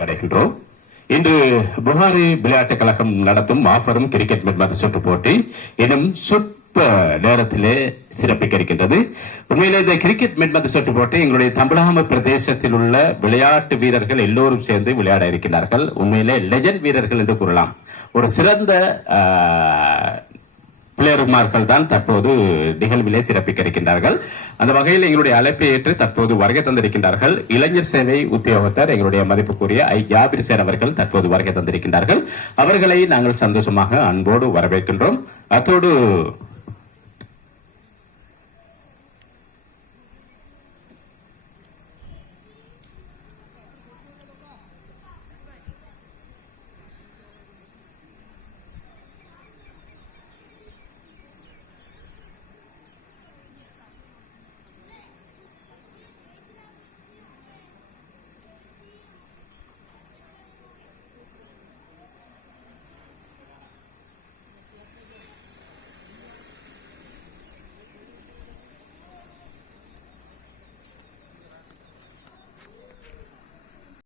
அடைகின்றோம். இன்று புகாரி விளையாட்டுக் கழகம் நடத்தும் மாபெரும் கிரிக்கெட் மெட்மத சுற்று போட்டி இன்னும் சொற்ப நேரத்திலே சிறப்பிக்க இருக்கின்றது. உண்மையிலே இந்த கிரிக்கெட் மெட்மத சுற்று போட்டி எங்களுடைய தமிழக பிரதேசத்தில் உள்ள விளையாட்டு வீரர்கள் எல்லோரும் சேர்ந்து விளையாட இருக்கிறார்கள். உண்மையிலே லெஜண்ட் வீரர்கள் என்று கூறலாம். ஒரு சிறந்த பிளேயர்மார்கள் தான் தற்போது நிகழ்விலே சிறப்பிக்க இருக்கின்றார்கள். அந்த வகையில் எங்களுடைய அழைப்பை ஏற்று தற்போது வருகை தந்திருக்கின்றார்கள். இளைஞர் சேவை உத்தியோகத்தர் எங்களுடைய மதிப்புக்குரிய ஜாபிர் சேர் அவர்கள் தற்போது வருகை தந்திருக்கின்றார்கள். அவர்களை நாங்கள் சந்தோஷமாக அன்போடு வரவேற்கின்றோம். அத்தோடு